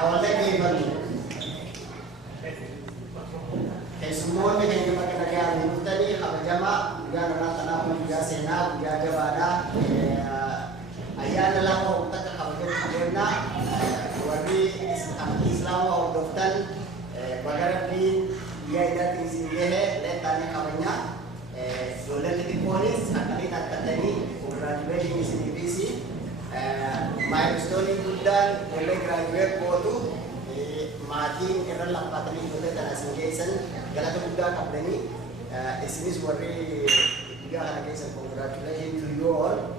awalnya keiban. Semua ni yang kita kerja ni tadi apa jama, dia nak tanah pun dia sena, dia jawada, ayah adalah orang tak khawatir kerana, wali Islam atau dokter, bagar ni dia ada tinggi dia, letani kawanya, soalnya di polis, akali nak tadi, graduation di CBC, milestone bulan, boleh graduate botu. Martin kerana lampatan ini boleh tanah singkaisan, kalau tu bukan kapten ini sebagai juga singkaisan. Congratulations to you all.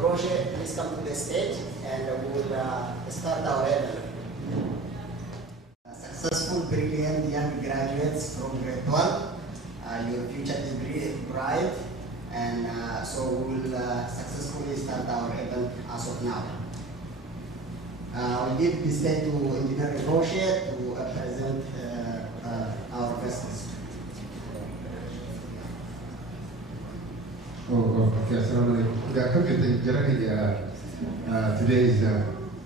Roche, please come to the stage and we will start our event. Successful, brilliant young graduates from grade 12. Your future is bright, and so we will successfully start our event as of now. I'll give the stage to Engineer Roche to present our business. Okay, assalamualaikum. Today is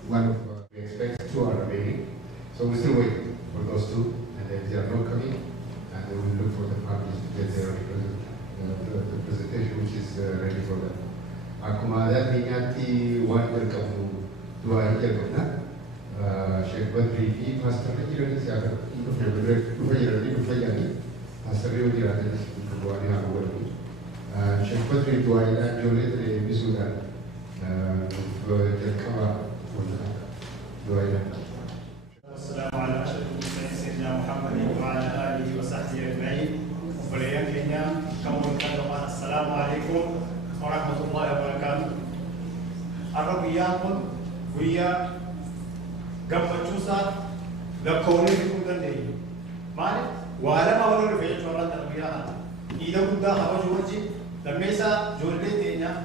one of we expect 2 hours remaining, so we're still waiting for those two, and then they are not coming, and then we look for the partners to get there because the presentation which is ready for them. Akumadan ingati one welcome. Dua hari kerana Sheikh Badri ini pastor ni kira ni siapa? Itu Fajr, pastor dia dia ada dua hari aku baru. Sheikh Badri dua hari dah jual dari bisudan berjangka dua hari. Assalamualaikum warahmatullahi wabarakatuh. Wa ala alihi wa sahbihi ajma'in. Beliau kena kamu katakan Assalamualaikum warahmatullahi wabarakatuh. Arabiyaun ويا قبل جوسا لكوني في كل دنيا مالك وعلى ما ولو في جورات الأنبياء إذا كنت هوا جوجي لما يسا جولي دنيا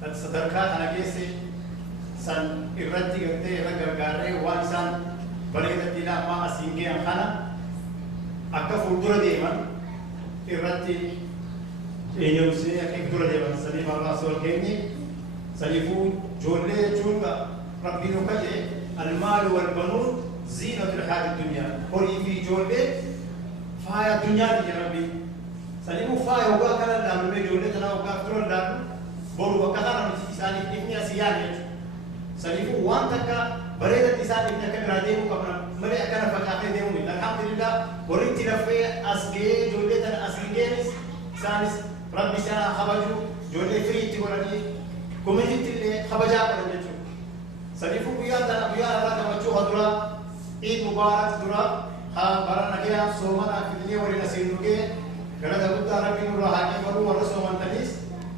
تتصدركات أنا كيسي سن إرتي كنتي رجعاري وانسان بريدة دينا ما أسينجي أنخنا أكفر دورة ديمان إرتي إنيوسي أكفر دورة ديمان سليم الرسول كيني سليفو جولي جونغا ربي نكجي المال والبنون زينة الحياة الدنيا قولي في جولة فايا الدنيا دي ربي سليمو فايا وقا كلا دام بي جولة تنا وقا فترون دام بورو وقا كلا نتساني ابني أسياني سليمو وان تكا بريدة تساني ابني كبرا ديمو كبرا مري أكنا فكافي ديمو الحمد لله ورين تلفي أسجي جولة تنا أسجينيس سانس ربي سانا خبجو جولة فريتي وراني كومينيتي اللي خبجا وراني سليفو بيان دنا بيان الله كمجو هدرا عيد مبارك درا ها برا نجيا سومنا كدنيا ولنا سينوكي كذا دبوت ربي نور هاكي فرو ورا سومن تنيس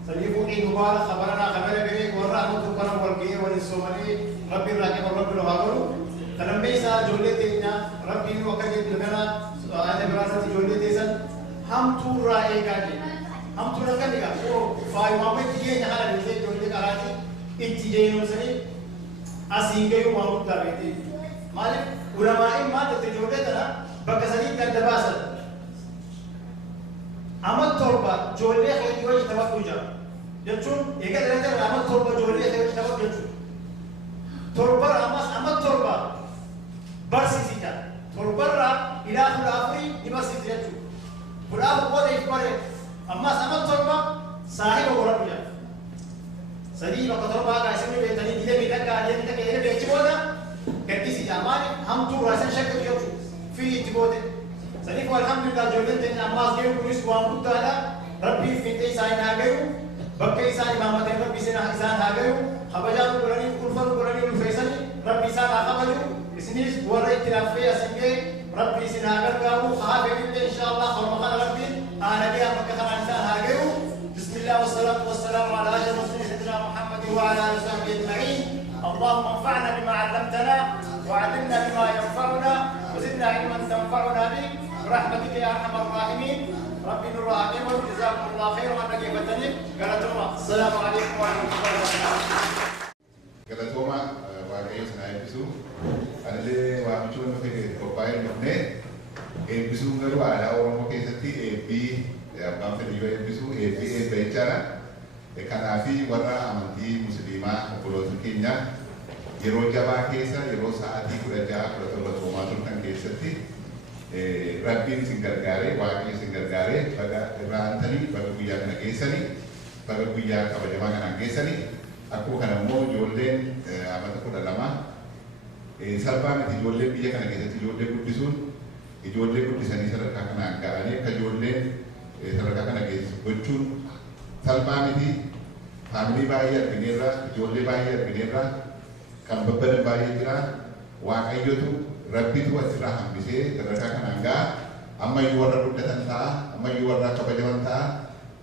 سليفو عيد مبارك خبرنا خبر بيني ورا أمو تكنا ورقي ولي سومني ربي راكي وربي لهاغرو تنمي سا جولة تينا ربي نور كذي تلقنا هذا براسة جولة تيسن هم تورا إيكاجي هم تورا كذي كا فاي مامي تيجي نهار نيجي جولة كاراتي إتجي نوسني أسينجي ومعروف داريتي مالك علماء ما تتجوده تنا بكسرين كدباسة أمد تربة جولة خير جوج توقجا يجون إيجاد رجال أمد تربة جولة خير توقجا تربة أمد تربة برسيسيتا تربة را إلى خلافي يبسيسيتا خلاف قوة يفبره أما أمد تربة صاحب غرابيا سليم كتربة كاسمي بيتني دي بيتك عليه بيتك إيه بيتشودا كديسي جمالي هم تو راسن شكل يوتو في تبوده سليم والحمد لله جولن تين أماس جيو كريس وامو تالا ربي في تي ساين هاجيو بكي ساين ماما تين ربي سنا إنسان هاجيو خبجان كلاني كلفر كلاني الفيسني ربي سنا خبجو إسنيس ورا إتلافيا سنجي ربي سنا هاجيو خافي إن شاء الله خرمخان ربي أنا بيا مكان إنسان هاجيو بسم الله والصلاة والسلام على أشرف سيدنا محمد وعلى آله وصحبه أجمعين. اللهم انفعنا بما علمتنا وعلمنا بما ينفعنا وزدنا علما تنفعنا به برحمتك يا أرحم الراحمين. ربي نور عليكم وجزاكم الله خيرا وأنا كيف تنم قالتوما السلام عليكم ورحمة الله وبركاته. قالتوما waaqayyo sana eebbisu anallee waamichuun dhufe qophaa'ee dhufne eebbisuun garuu aadaa Oromoo keessatti eebbii abbaan fedhe yoo eebbisu eebbii eebba jechaadha. Kanaafi warra amantii musliimaa obboloota keenya yeroo jabaa keessa yeroo sa'aatii 16-17 turtan keessatti rabbiin isin gargaaree waaqni isin gargaaree baga irraantanii baga guyyaa kana geessanii baga guyyaa kabajamaa kanaan geessanii akkuma kana immoo ijoolleen amata 12 salphaa miti ijoolleen biyya kana keessatti ijoollee guddisuun ijoollee guddisanii sadarkaa kanaan ga'anii akka ijoolleen sadarkaa kana geessu gochuun salphaa miti. Family baay'ee argineerra ijoollee baay'ee argineerra kan babbadan baay'ee jira waaqayyotu rabbitu asirraa hambisee sadarkaa kanaan ga'a ammayyuu warra guddatan ta'a ammayyuu warra kabajaman ta'a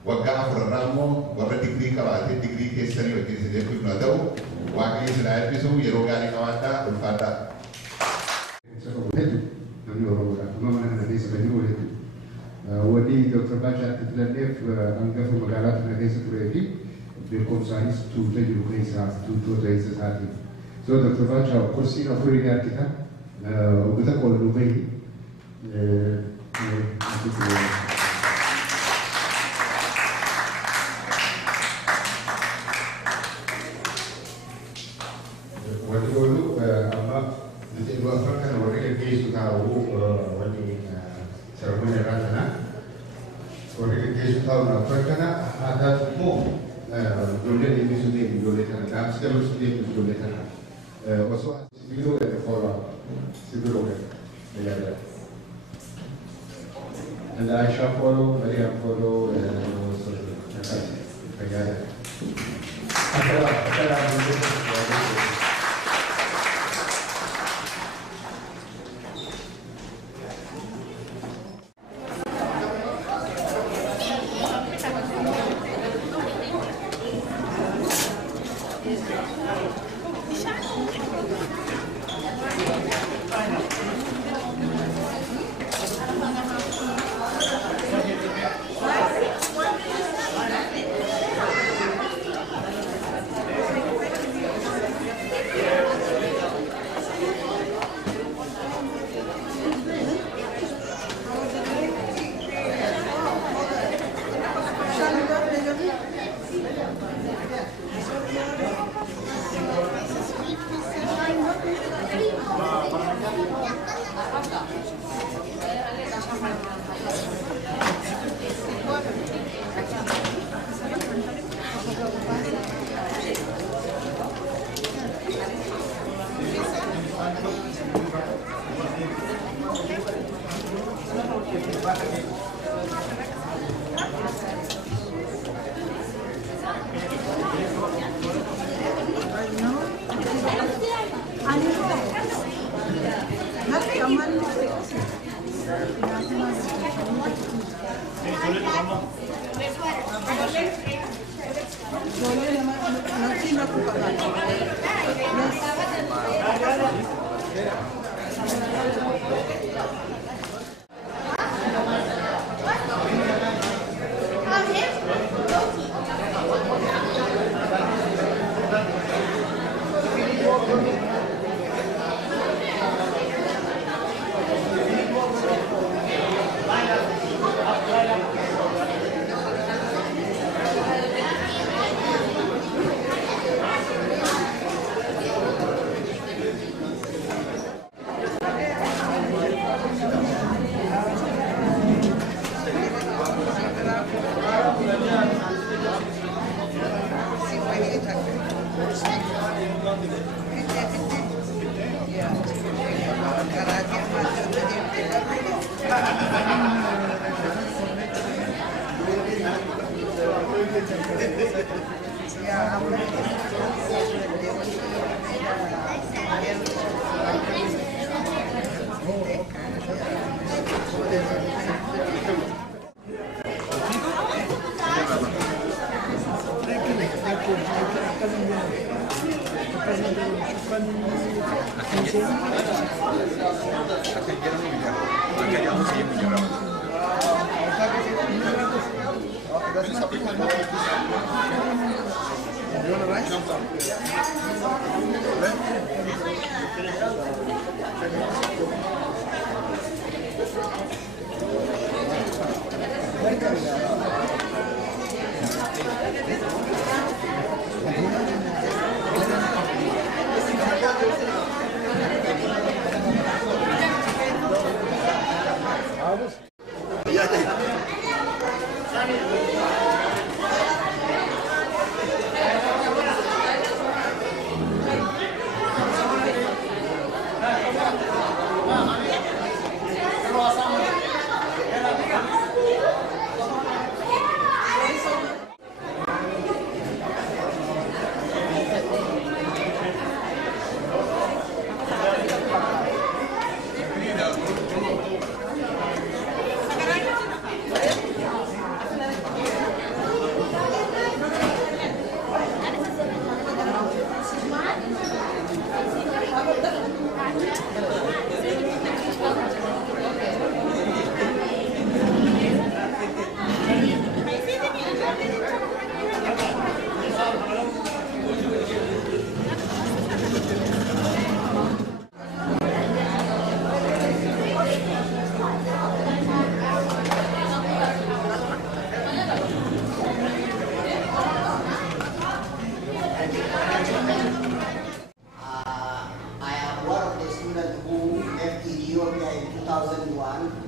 waggaa 4 irraa immoo warra digrii qabaatee digrii keessanii wajjin isin eebbisu haa ta'u waaqayyo isin haa eebbisu yeroo gaarii qabaadhaa ulfaadhaa. Namni Oromoodhaaf amma mana kana keessa kan jiru hedduu wanni Dr. Baashaatti filanneef hangafa magaalaa kana keessa turee fi beekumsaanis tuutee jiru keessaa tuutota isa isaatiin. So Dr. Baashaa kursiin afurii argita oggota qooduu bahi wanti oolu amma nuti afaan kana warri gaggeessu taa'u wanni saramoonni irraa kana warri gaggeessu taa'u afaan kana haa taatu immoo ijoolleen eebbisuu deemu ijoollee kana dhaamsi dabarsuu deemu ijoollee kana osoo sibiiloo gadi qoraa sibiiloo gadi fayyada. And I shall follow, Maria follow, fayyada.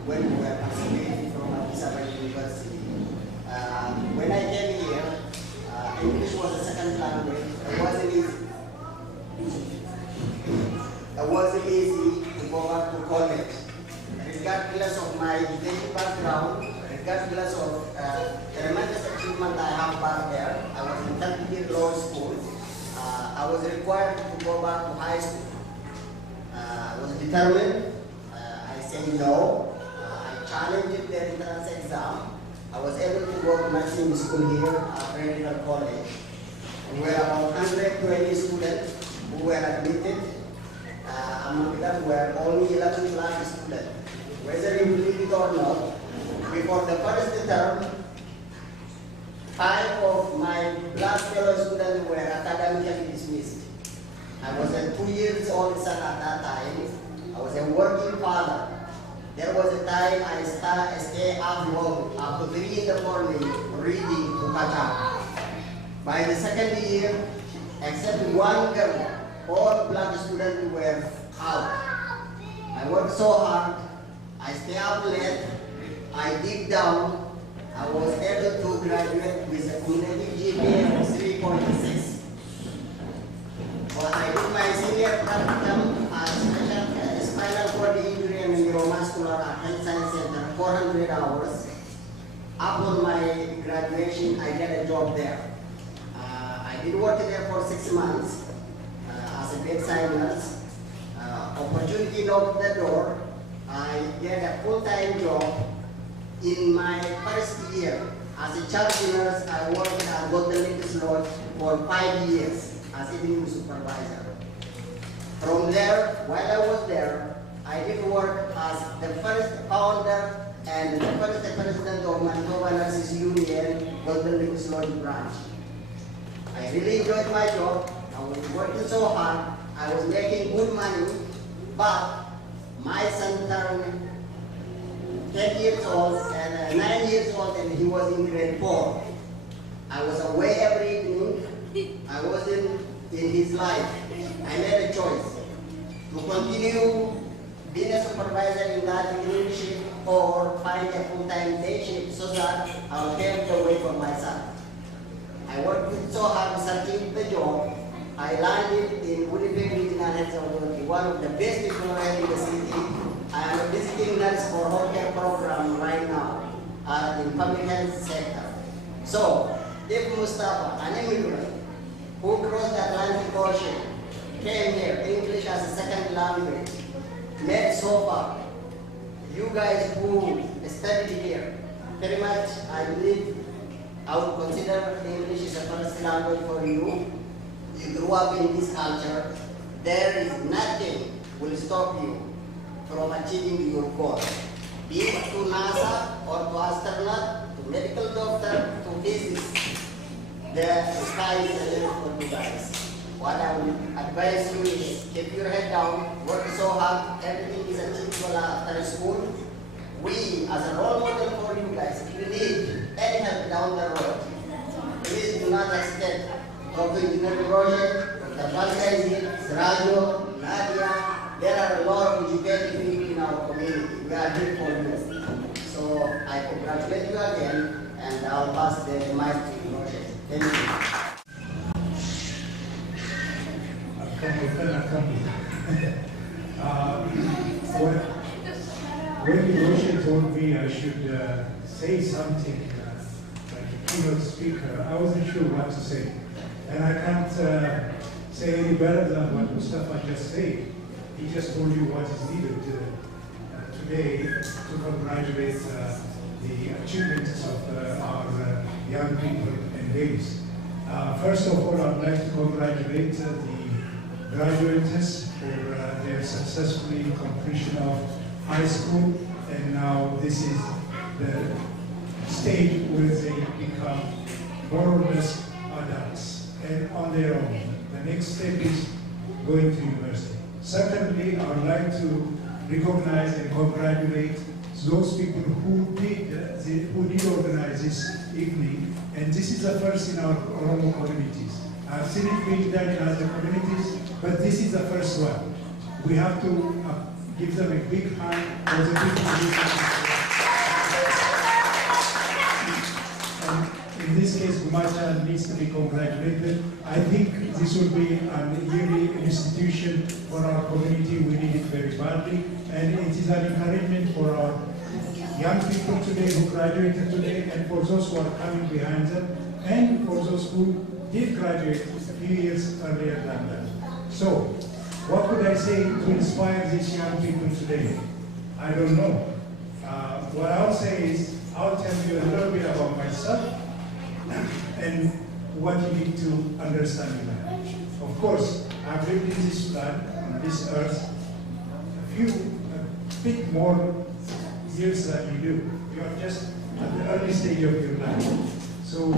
when we were participating from Addis Ababa University. When I came here, English was a second language. It wasn't easy to go back to college. Regardless of my education background, regardless of tremendous achievement I have back there, I was in 30-year law school. I was required to go back to high school. I was determined. I said no. I challenged the entrance exam. I was able to go to nursing school here at Medical College. We were about 120 students who were admitted. Among them were only 11 black students. Whether you believe it or not, before the first term, 5 of my black fellow students were academically dismissed. I was a 2 years old son at that time. I was a working father. There was a time I stayed up long, up to 3 in the morning, reading to catch up. By the second year, except one girl, all black students were out. I worked so hard. I stayed up late. I dig down. I was able to graduate with a cumulative GPA of 3.6. Well, I did my senior practicum as spinal cord injury and neuromuscular at Health Science Center, 400 hours. Upon my graduation, I got a job there. I did work there for 6 months as a bedside nurse. Opportunity knocked the door. I get a full-time job. In my first year as a charge nurse, I worked at Golden Ladies Lodge for 5 years as evening supervisor. From there, while I was there, I did work as the first founder and the first president of Manitoba Nurses Union, Golden Ladies Lodge branch. I really enjoyed my job. I was working so hard. I was making good money, but my son turned 10 years old and 9 years old, and he was in grade 4. I was away every evening. I wasn't in his life. I made a choice to continue being a supervisor in that evening shift or find a full-time day shift so that I'll pave the way for my son. I worked so hard searching the job. I landed in Winnipeg Regional Health Authority, one of the best employers in the city. I am a visiting nurse for home care program right now in public health sector. So, if Mustafa, an immigrant who crossed the Atlantic Ocean, came here, English as a second language, made so far, you guys who studied here, very much I believe I would consider English as a first language for you. You grew up in this culture. There is nothing will stop you from achieving your goal. Be it to NASA or to astronaut, to medical doctor, to physics. The sky is the limit for you guys. What I would advise you is keep your head down, work so hard, everything is achievable after school. We, as a role model for you guys, if you need any help down the road, please do not hesitate. Talk to Engineer Roger, Dr. Valkazi, Srajo, Nadia. There are a lot of educated people in our community. We are here for you. So I congratulate you again, and I'll pass the mic to you, Roger. Thank you. When Roger told me I should say something like a keynote speaker, I wasn't sure what to say. And I can't say any better than what Mustafa just said. He just told you what is needed today to congratulate the achievements of our young people and ladies. First of all, I'd like to congratulate the graduates for their successful completion of high school, and now this is the stage where they become more or less adults and on their own. The next step is going to university. Secondly, I would like to recognize and congratulate those people who did organize this evening, and this is the first in our Oromo communities. I've seen it being done in other communities, but this is the first one. We have to give them a big hand for the people and in this case, Gumacha needs to be congratulated. I think this will be a yearly institution for our community. We need it very badly. And it is an encouragement for our young people today who graduated today, and for those who are coming behind them, and for those who did graduate a few years earlier than that. So, what could I say to inspire these young people today? I don't know. What I'll say is, I'll tell you a little bit about myself and what you need to understand in life. Of course, I've lived in this land, on this earth, a bit more years than you do. You're just at the early stage of your life. So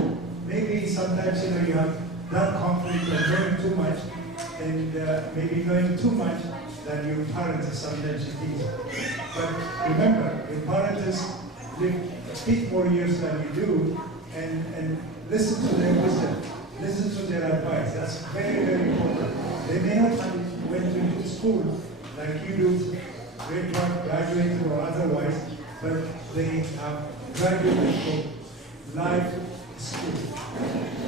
maybe sometimes you have that conflict of knowing too much, and maybe knowing too much than your parents sometimes you think. But remember, your parents live a bit more years than you do, and listen to their wisdom, listen to their advice. That's very, very important. They may not have went to school like you do, grade 1, graduated or otherwise, but they have graduated from life school,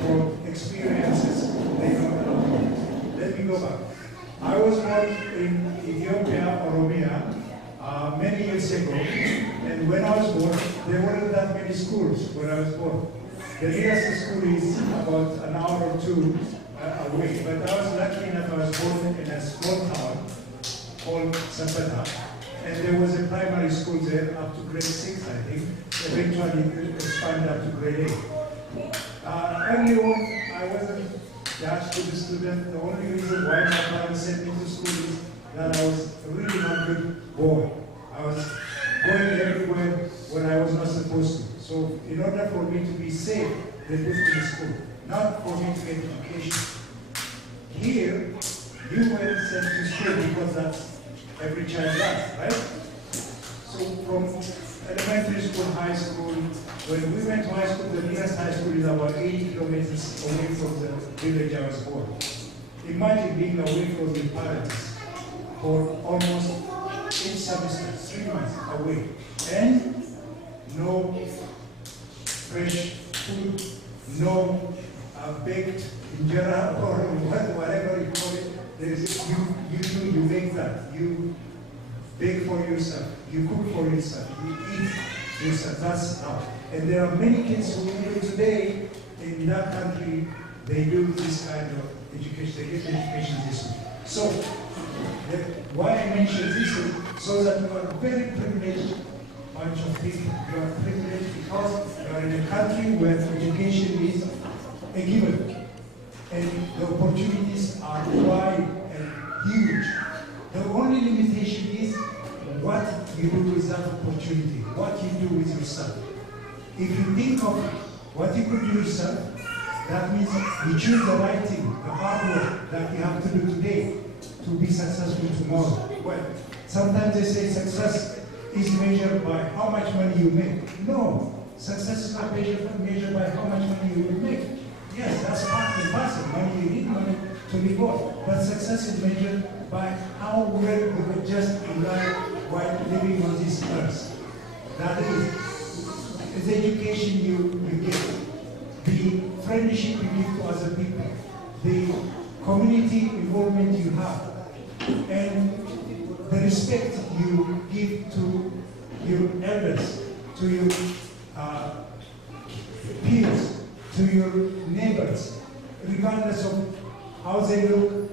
from experiences they know about. Let me go back. I was born in Ethiopia, Oromia, many years ago, and when I was born, there weren't that many schools where I was born. The nearest school is about an hour or two away, but I was lucky enough, I was born in a small town called Zapata, and there was a primary school there up to grade 6, I think, eventually expanded up to grade 8. Early on, I wasn't that good student. The only reason why my parents sent me to school is that I was really not a good boy. I was going everywhere when I was not supposed to. So in order for me to be safe, they put me in school, not for me to get education. Here, you were sent to school because that's every child does, right? So from elementary school, high school, when we went to high school, the nearest high school is about 80 kilometers away from the village I was born. Imagine being away from your parents for almost 8 semesters, 3 months away, and no fresh food, no baked injera or whatever you call it. There is, you make that. You bake for yourself. You cook for yourself. You eat yourself. That's how. And there are many kids who even today in that country, they do this kind of education. They get education this way. So why I mention this is so that you are very privileged bunch of people. You are privileged because you are in a country where education is a given. And the opportunities are wide and huge. The only limitation is what you do with that opportunity, what you do with yourself. If you think of what you could do yourself, that means you choose the right thing, the hard work that you have to do today to be successful tomorrow. Well, sometimes they say success is measured by how much money you make. No, success is not measured by how much money you will make. Yes, that's part and parcel. Money, you need money to live on. But success is measured by how well you adjust in life while living on this earth. That is the education you give, the friendship you give to other people, the community involvement you have, and the respect you give to your elders, to your peers, to your neighbors, regardless of how they look,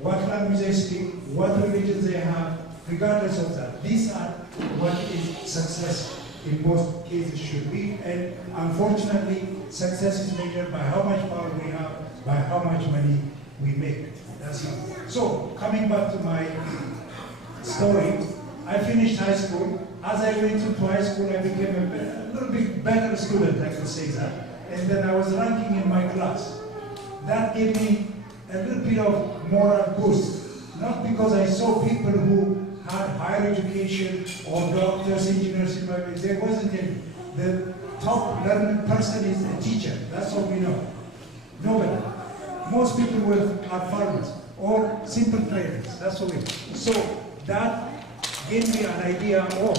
what language they speak, what religion they have, regardless of that. These are what is success in most cases should be, and unfortunately, success is measured by how much power we have, by how much money we make. That's not. So, coming back to my story, I finished high school. As I went into high school, I became a little bit better student, I could say that. And then I was ranking in my class. That gave me a little bit of moral boost. Not because I saw people who had higher education or doctors, engineers in my way. There wasn't any. The top learned person is a teacher. That's all we know. Nobody. Most people are farmers or simple traders. That's all we know. So that gave me an idea, oh,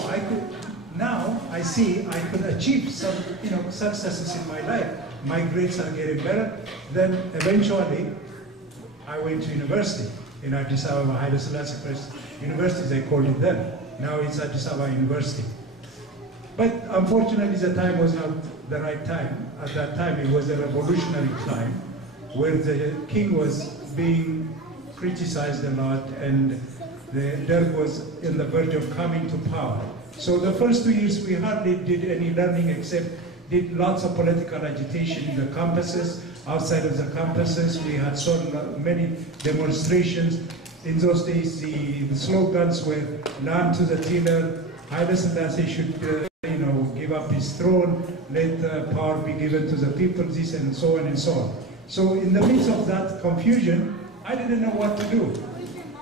now I see I could achieve some successes in my life. My grades are getting better. Then eventually I went to university in Addis Ababa, Haile Selassie First University, they called it then. Now it's Addis Ababa University. But unfortunately the time was not the right time. At that time it was a revolutionary time where the king was being criticized a lot and the Derg was in the verge of coming to power. So the first 2 years we hardly did any learning except did lots of political agitation in the campuses. Outside of the campuses, we had so many demonstrations. In those days, the slogans were "Land to the tiller," Haile Selassie should, give up his throne, let power be given to the people, this and so on and so on. So in the midst of that confusion, I didn't know what to do.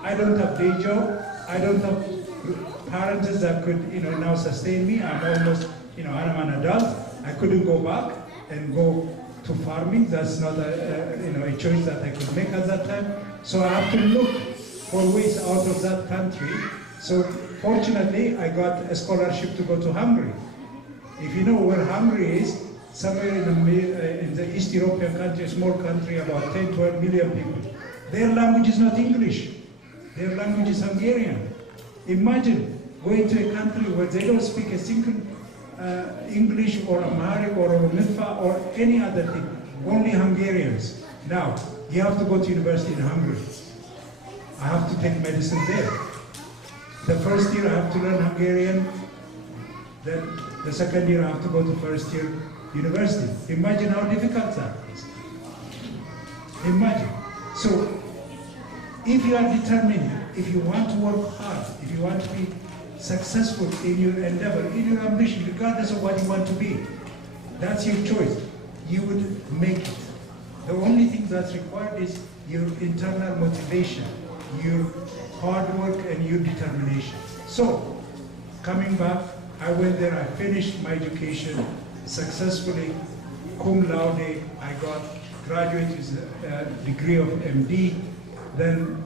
I don't have day job. I don't have parents that could, now sustain me. I'm almost, I'm an adult. I couldn't go back and go to farming. That's not a choice that I could make at that time. So I have to look for ways out of that country. So fortunately, I got a scholarship to go to Hungary. If you know where Hungary is, somewhere in the East European country, a small country, about 10, 12 million people. Their language is not English. Their language is Hungarian. Imagine going to a country where they don't speak a single English or Amharic or Oromo or any other thing, only Hungarians. Now, you have to go to university in Hungary. I have to take medicine there. The first year I have to learn Hungarian, then the second year I have to go to first year university. Imagine how difficult that is. Imagine. So, if you are determined, if you want to work hard, if you want to be successful in your endeavor, in your ambition, regardless of what you want to be, that's your choice. You would make it. The only thing that's required is your internal motivation, your hard work and your determination. So, coming back, I went there, I finished my education successfully, cum laude, I got graduate with a degree of MD, then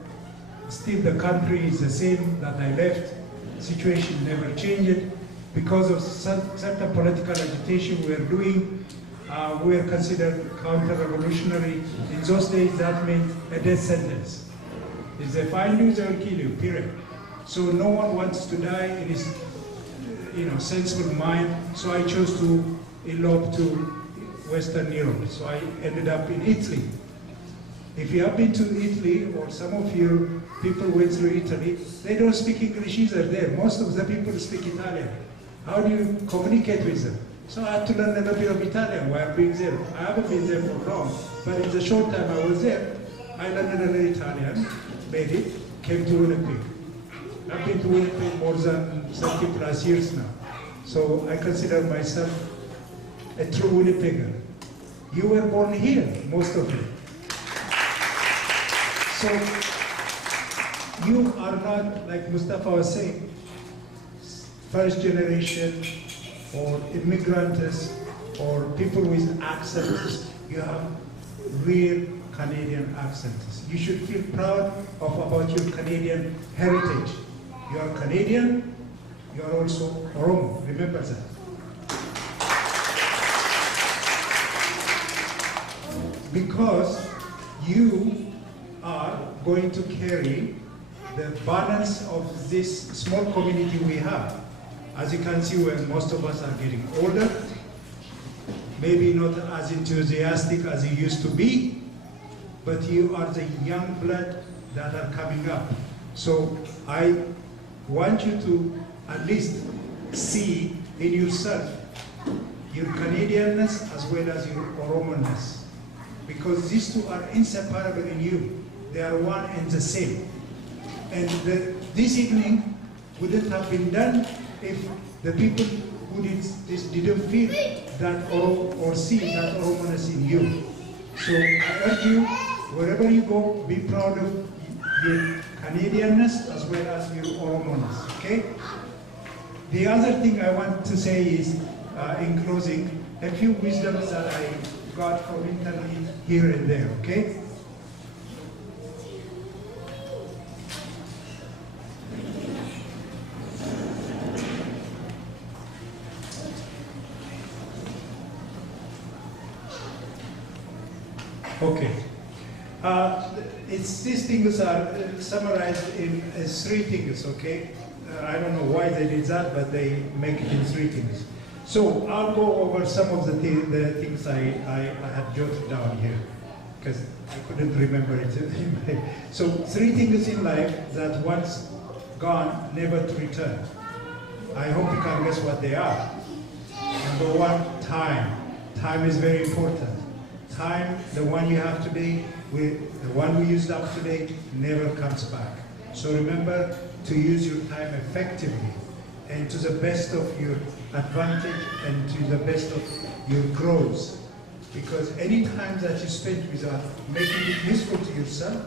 still the country is the same that I left. Situation never changed. Because of certain political agitation we were doing, we were considered counter-revolutionary. In those days, that meant a death sentence. If they find you, they will kill you, period. So no one wants to die in his sensible mind, so I chose to elope to Western Europe. So I ended up in Italy. If you have been to Italy, or some of you people went through Italy, they don't speak English either there. Most of the people speak Italian. How do you communicate with them? So I had to learn a little bit of Italian while being there. I haven't been there for long, but in the short time I was there, I learned a little Italian, made it, came to Winnipeg. I've been to Winnipeg more than 30 plus years now. So I consider myself a true Winnipegger. You were born here, most of you. So you are not, like Mustafa was saying, first generation or immigrants or people with accents. You have real Canadian accents. You should feel proud about your Canadian heritage. You are Canadian, you are also Oromo, remember that. Because you are going to carry the balance of this small community we have. As you can see, where most of us are getting older, maybe not as enthusiastic as you used to be, but you are the young blood that are coming up. So I want you to at least see in yourself your Canadianness as well as your Oromoness, because these two are inseparable in you. They are one and the same. And this evening wouldn't have been done if the people who did this didn't feel that or see that Oromoness in you. So I urge you, wherever you go, be proud of your Canadianness as well as your Oromoness, okay? The other thing I want to say is, in closing, a few wisdoms that I got from internet here and there, okay? Okay. These things are summarized in as 3 things, okay? I don't know why they did that, but they make it in 3 things. So I'll go over some of the things I have jotted down here, because I couldn't remember it. So 3 things in life that once gone, never to return. I hope you can guess what they are. Number 1, time. Time is very important. Time, the one you have today, the one we used up today, never comes back. So remember to use your time effectively and to the best of your advantage and to the best of your growth. Because any time that you spend without making it useful to yourself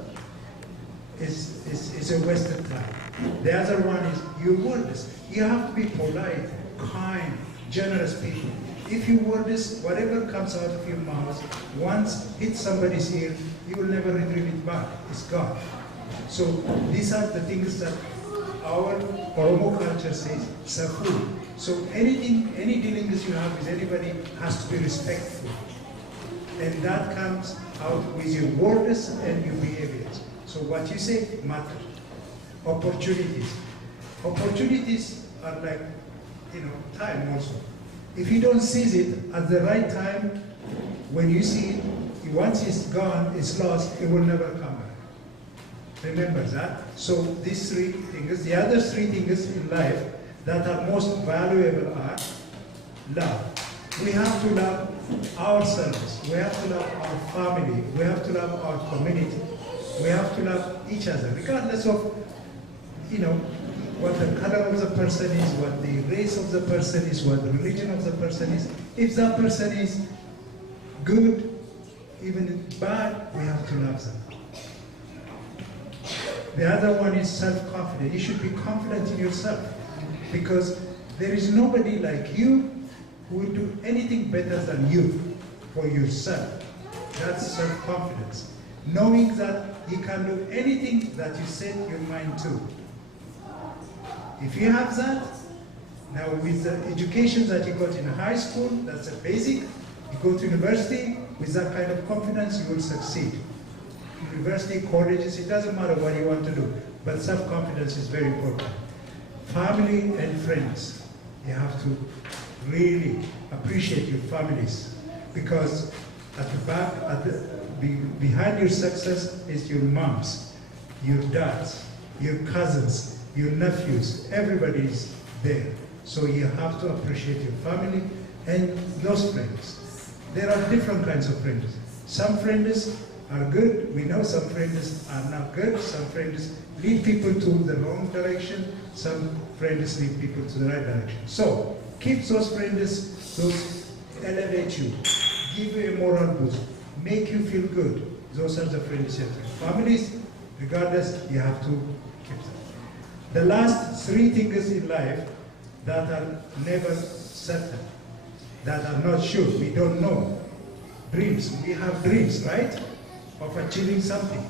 is a wasted time. The other one is your words. You have to be polite, kind, generous people. If your words, whatever comes out of your mouth, once hits somebody's ear, you will never retrieve it back. It's gone. So these are the things that our Oromo culture says, safu. So any dealings you have with anybody has to be respectful. And that comes out with your words and your behaviors. So what you say matters. Opportunities. Opportunities are like, time also. If you don't seize it at the right time, when you see it, once it's gone, it's lost, it will never come back. Remember that. So these 3 things, the other 3 things in life that are most valuable are love. We have to love ourselves. We have to love our family. We have to love our community. We have to love each other, regardless of, what the color of the person is, what the race of the person is, what the religion of the person is. If that person is good, even bad, we have to love them. The other one is self-confidence. You should be confident in yourself, because there is nobody like you who will do anything better than you for yourself. That's self-confidence. Knowing that you can do anything that you set your mind to. If you have that, now with the education that you got in high school, that's a basic. You go to university, with that kind of confidence, you will succeed. University, colleges, it doesn't matter what you want to do, but self-confidence is very important. Family and friends, you have to really appreciate your families, because at the back, behind your success is your moms, your dads, your cousins, your nephews, everybody is there. So you have to appreciate your family and those friends. There are different kinds of friends. Some friends are good. We know some friends are not good. Some friends lead people to the wrong direction. Some friends lead people to the right direction. So keep those friends, those elevate you, give you a moral boost, make you feel good. Those are the friends you have. Families, regardless, you have to keep them. The last 3 things in life that are never certain, that are not sure, we don't know. Dreams, we have dreams, right? Of achieving something.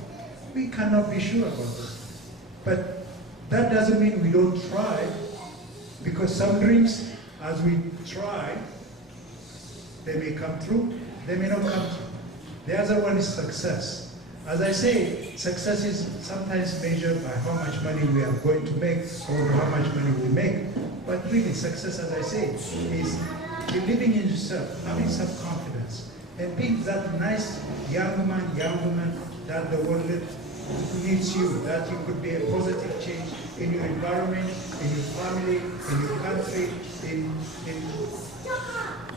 We cannot be sure about this. But that doesn't mean we don't try, because some dreams, as we try, they may come true, they may not come true. The other one is success. As I say, success is sometimes measured by how much money we are going to make or how much money we make. But really, success, as I say, is believing in yourself, having some confidence, and being that nice young man, young woman that the world needs you, that you could be a positive change in your environment, in your family, in your country, in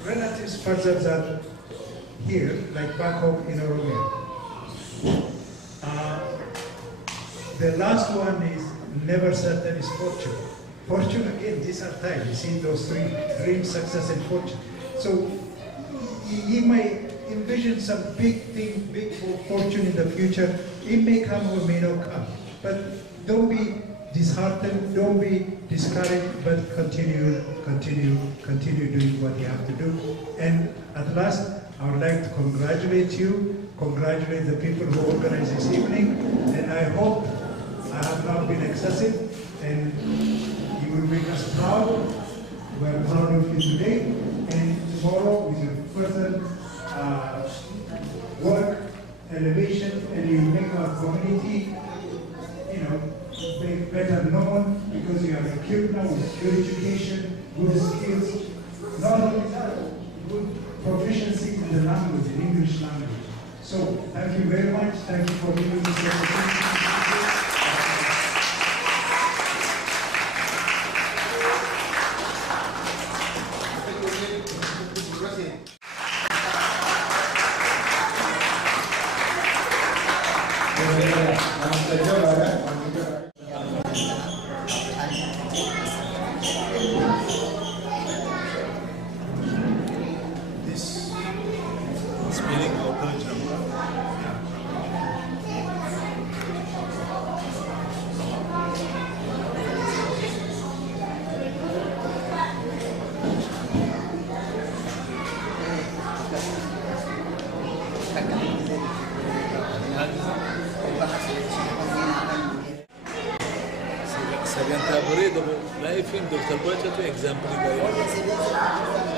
relatives further than here, like back home in Oromo. The last one is never certain is fortune. Fortune, again, these are times. You see those 3, dream, success, and fortune. So you may envision some big thing, big fortune in the future. It may come or may not come. But don't be disheartened, don't be discouraged, but continue doing what you have to do. And at last, I would like to congratulate you, congratulate the people who organized this evening, and I hope I have not been excessive, and you will make us proud. We are proud of you today, and tomorrow with your further work better known because you have a kid now with good education, good skills, not only that, good proficiency in the language, in English language. So thank you very much. Thank you for giving this opportunity.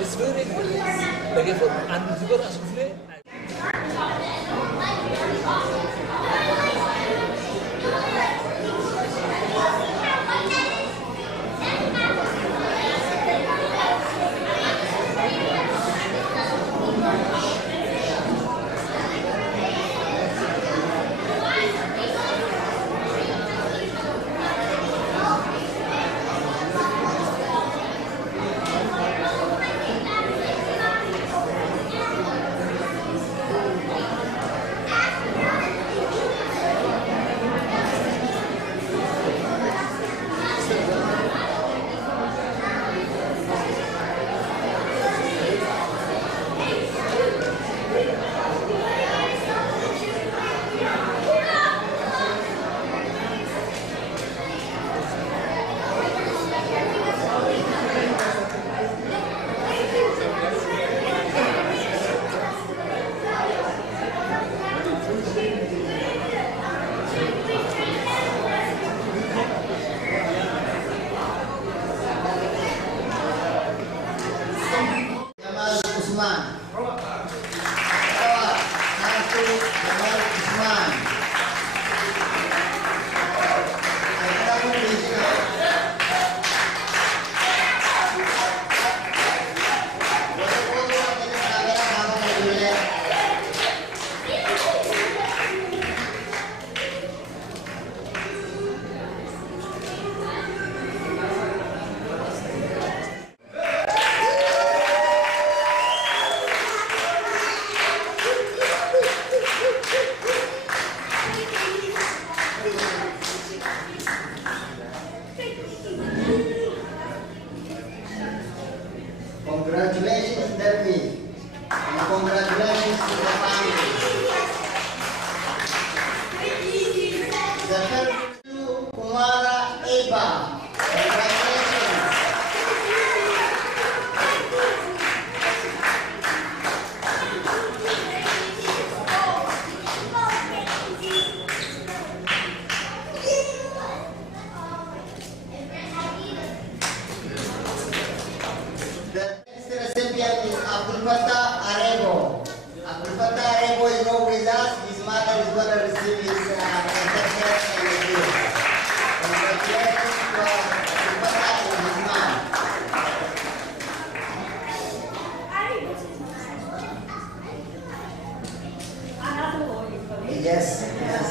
It's very good. Like if Congratulations, Derby. And congratulations to the family. The first to Kumara Eba. Congratulations. Arebo is not with us. His mother is going to receive his certificate and the gift. Congratulations to Abdulfatah and his mom. Yes, yes.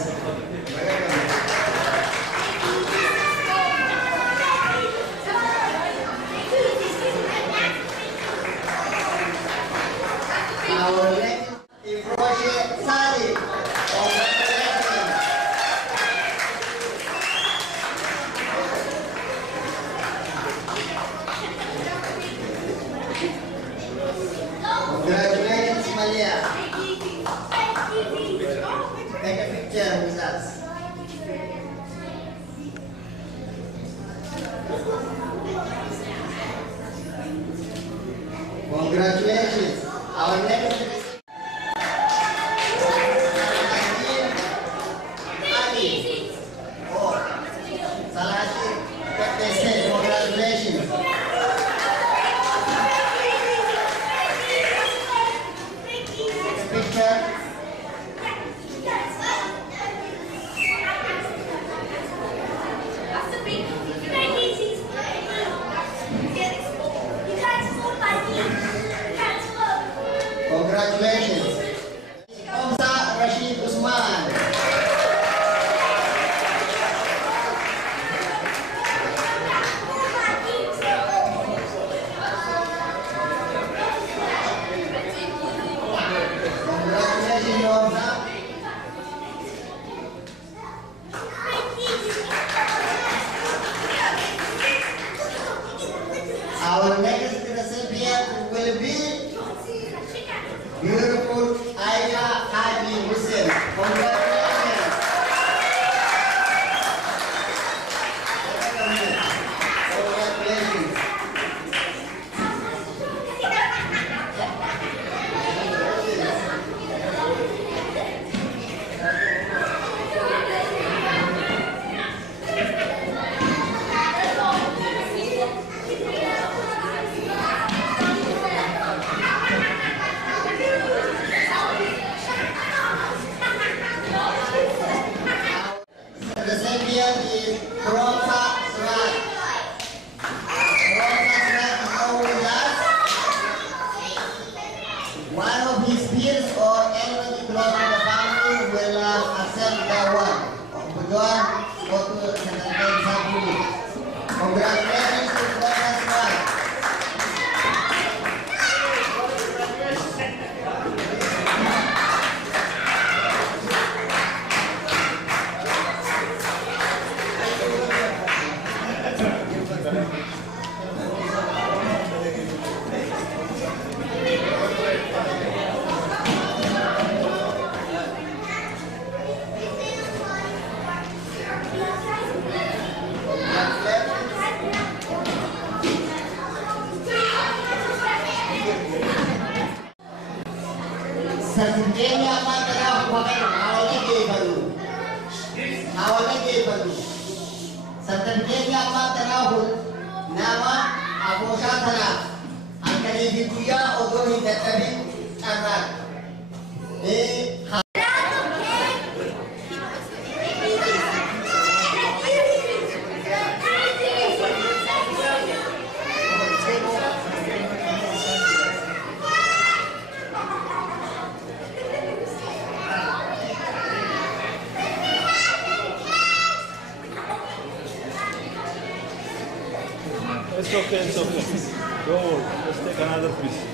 Our next is Roger Sadi. Congratulations, Malia. Take a picture with us. Congratulations. Our next is Ali. Oh, Salahi. What they say. Congratulations. Take a picture. That's the big Congratulations to Florence Mark. Certificate apa telah bukan awalnya baru. Awalnya baru. Certificate apa telah nama Abu Syatara. Angkali dibuya odoh databi anak. It's okay, it's okay. Don't worry. Let's take another piece.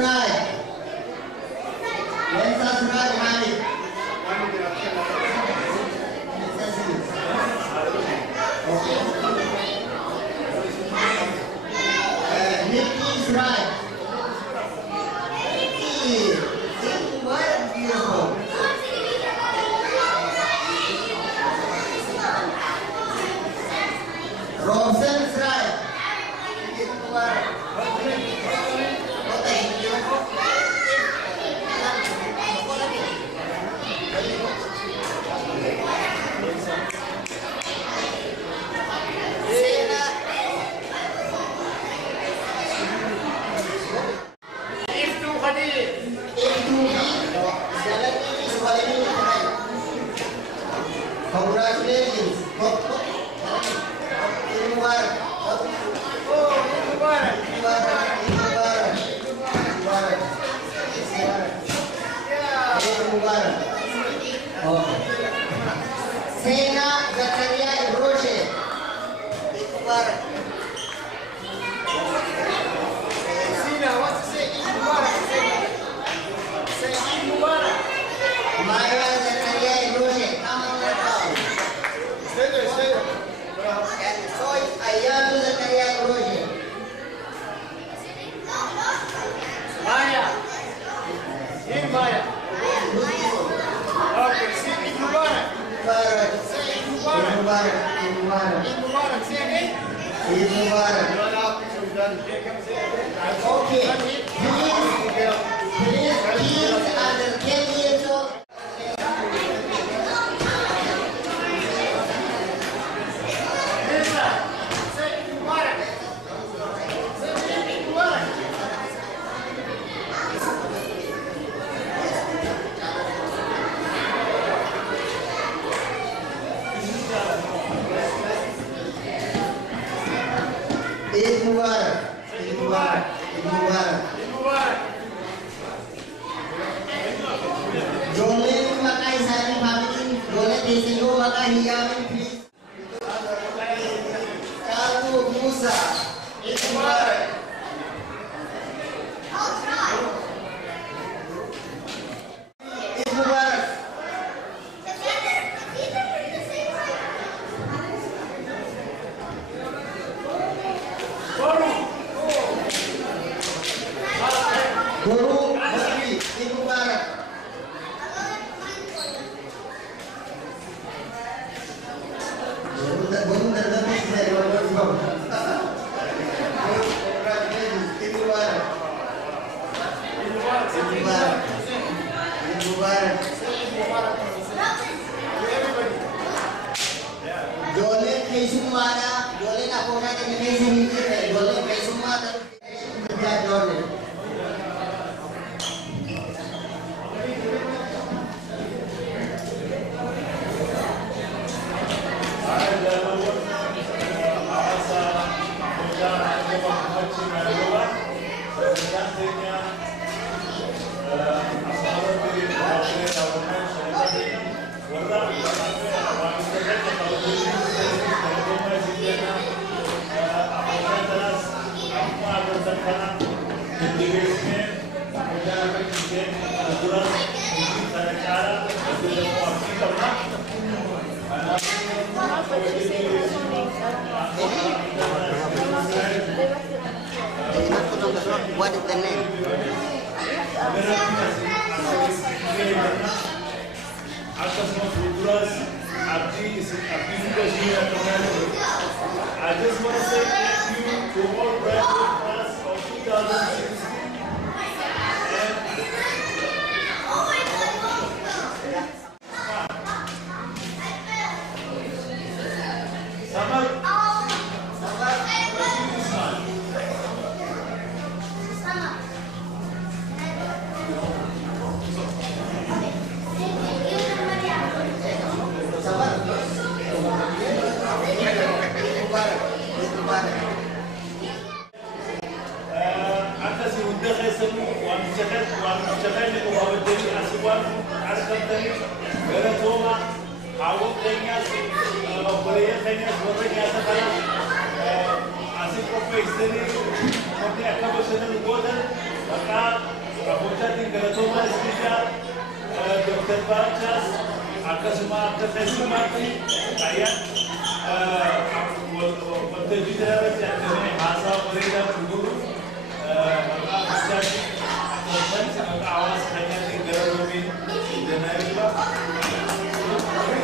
Suraj. Lensa Suraj Hamid. Nikki Suraj. Beautiful. Robson Suraj. Congratulations. Sena Zakaria Roche. Sena, what to say? Say Mubarak. Maya Zakaria Roche. Come on, let's go. Stay there, stay there. And so Ayanu Zakaria Roche. Maya. Here, Maya. Okay, say Mubarak. Mubarak. Say Mubarak. Mubarak. Mubarak. Mubarak. Say again. Mubarak. Okay. Please, under 10 years old. Eid Mubarak. Eid Mubarak. Eid Mubarak. Eid Mubarak. Jole makai sari family, jole desigo makai hiyamin please. Kalu Musa. Eid Mubarak. Eid Mubarak. Guru Bhakti, Eid Mubarak. Guru Dharma is there, what was wrong? Congratulations, Eid Mubarak. Eid Mubarak. Eid Mubarak. Jole Kaisumana, Jole na po natin yung Kaisumana, Jole Kaisumana, Jole. What is the name? I just want to say thank you to all graduate class of 2016. Así como Apochatin Galatoma Stika, Dr. Bachas, Akasuma, Akasimati, Ayan, what the Jitra, Hasa, Parida, Guru, Awas, Hakatin Galatomi, the Naiva,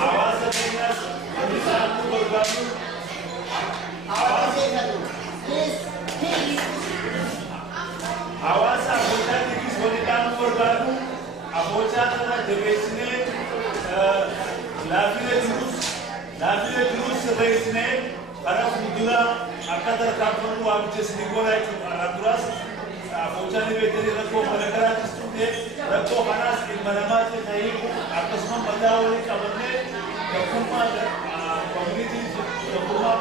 Awas, Atenas, Amisaku, Babu, Awas, Apochatin is Bonitan for Babu, Apochata, the Vesine, Lafile Jus, Vesine, Arafudula, Akatar Kampuru, Abchas Nikolai, Araturas, Apochani Veteri, Rako, Malakarat, Rako Hanas, in Manamat, Akasman Badawali, Kabane, the Kuma, community, the Kuma,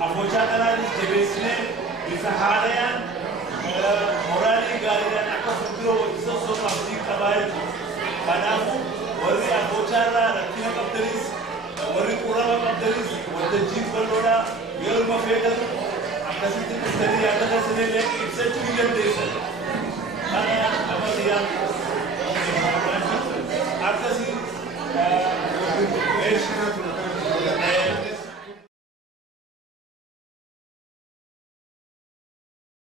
Apochana is the Vesine, with a Harayan, Morali, Garian, Akasudro, so public Kabai, Panamu, Wari Apochara, Rakina Kapteris, Wari Kurama Kapteris, what the Jeep Valora, Yorma Feder, Akasitik Study, Akasane, it's a 2 million days.